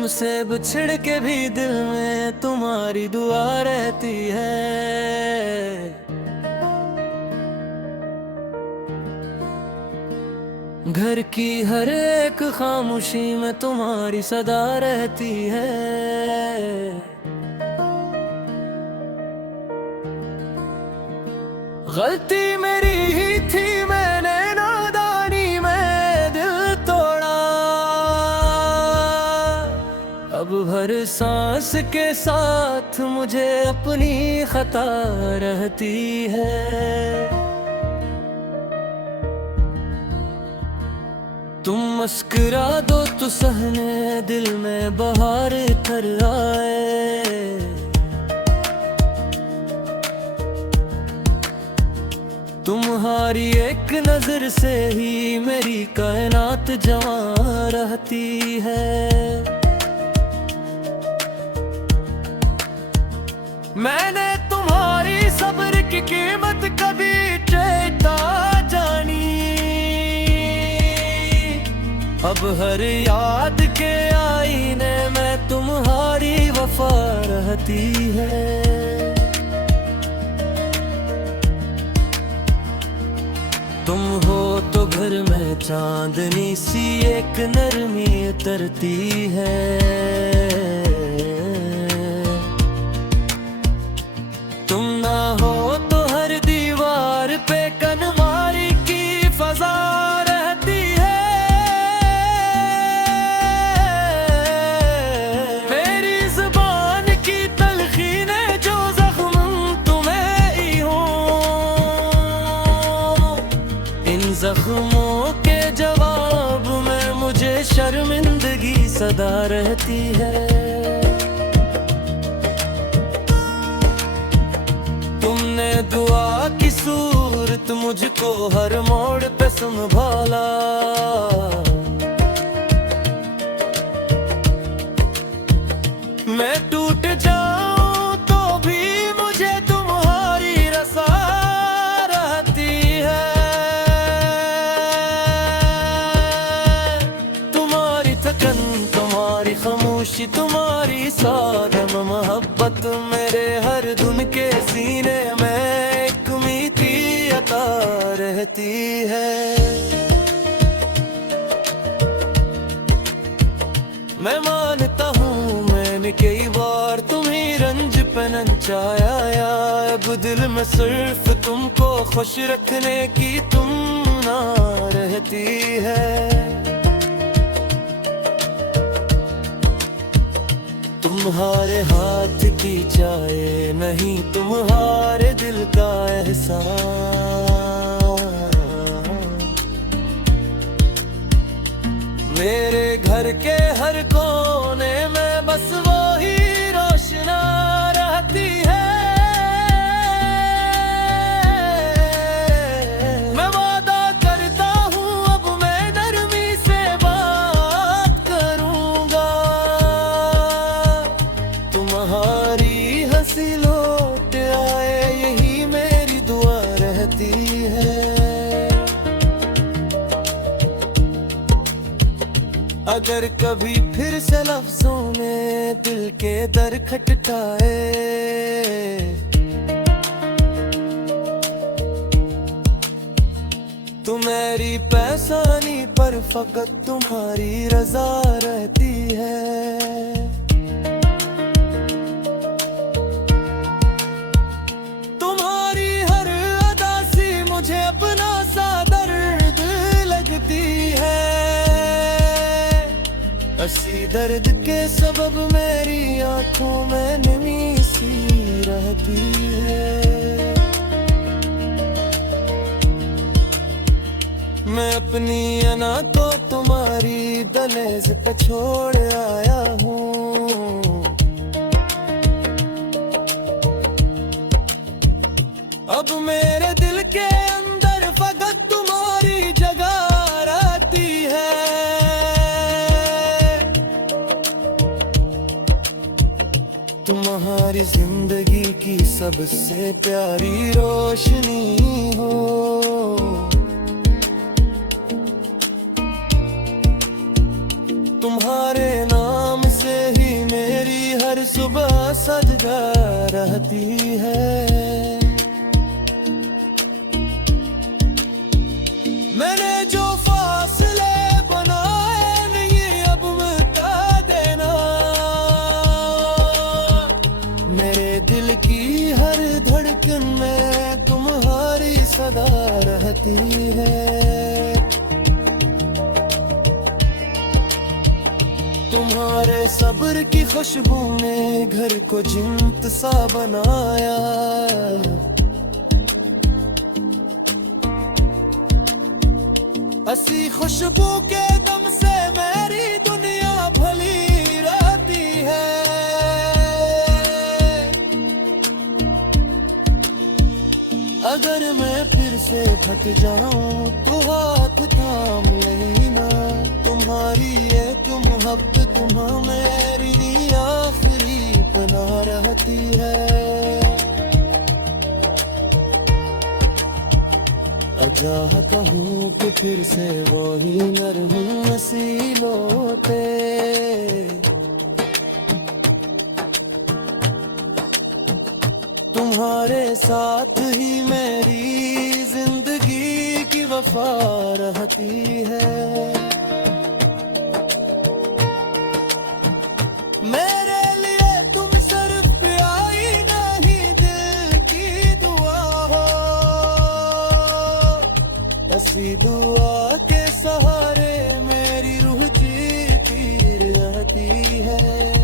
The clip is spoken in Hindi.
तुमसे बिछड़ के भी दिल में तुम्हारी दुआ रहती है। घर की हर एक खामोशी में तुम्हारी सदा रहती है। गलती मेरी ही थी, मैंने नादानी में दिल तोड़ा। अब हर सांस के साथ मुझे अपनी खता रहती है। तुम मुस्कुरा दो तो सहने दिल में बहार कर आए। तुम्हारी एक नजर से ही मेरी कायनात जवां रहती है। मैंने तुम्हारी सब्र की कीमत कभी चेता जानी। अब हर याद के आईने में तुम्हारी वफा रहती है। तुम हो तो घर में चांदनी सी एक नरमी उतरती है। तुम ना हो तो हर दीवार पे कनमारी की फजा रहती है। मेरी जुबान की तलखीने जो जख्म तुम्हें ही हो, इन जख्मों के जवाब में मुझे शर्मिंदगी सदा रहती है। तुमने दुआ की सूरत मुझको हर मोड़ पे संभाला। मैं टूट जाऊं तो भी मुझे तुम्हारी रसा रहती है। तुम्हारी थकन, तुम्हारी खामोशी, तुम्हारी सादम मोहब्बत मेरे हर धुन के सीने में एक मीठी अता रहती है। मैं मानता हूँ मैंने कई बार तुम्हें रंज पे नचाया, या अब दिल में सिर्फ तुमको खुश रखने की तुम ना रहती है। तुम्हारे हाथ की चाय नहीं, तुम्हारे दिल का एहसास। मेरे घर के हर कोने में बस वो ही रोशना रहती है। मैं वादा करता हूँ अब मैं नरमी से बात करूँगा। तुम्हारी हंसी लौट आए यही मेरी दुआ रहती है। अगर कभी फिर से लफ्जों में दिल के दर खटकाए, तो मेरी परेशानी पर फकत तुम्हारी रजा रहती है। तुम्हारी हर अदा सी मुझे अपना सा दर्द लगती है। हंसी दर्द के सबब मेरी आंखों में नमी सी रहती है। मैं अपनी अना को तुम्हारी दहलीज पे छोड़ आया हूँ। अब मेरे दिल के अंदर फकत तुम्हारी जगह रहती है। तुम्हारी जिंदगी की सबसे प्यारी रोशनी हो। तुम्हारे नाम से जगह रहती है। मैंने जो फासले बनाए नहीं अब मिटा देना, मेरे दिल की हर धड़कन में तुम्हारी सदा रहती है। तुम्हारे सब्र की खुशबू ने घर को जिन्नत सा बनाया। हसी खुशबू के दम से मेरी दुनिया भली रहती है। अगर मैं फिर से थक जाऊं तो हाथ थाम लेना, तुम्हारी एक मोहब्बत मेरी आखिरी पनाह रहती है। अजाह कहूँ कि फिर से वही नरम नसीलों पे, तुम्हारे साथ ही मेरी जिंदगी की वफा रहती है। मेरे लिए तुम सिर्फ प्यारी नहीं दिल की दुआ हो, ऐसी दुआ के सहारे मेरी रूह जीती रहती है।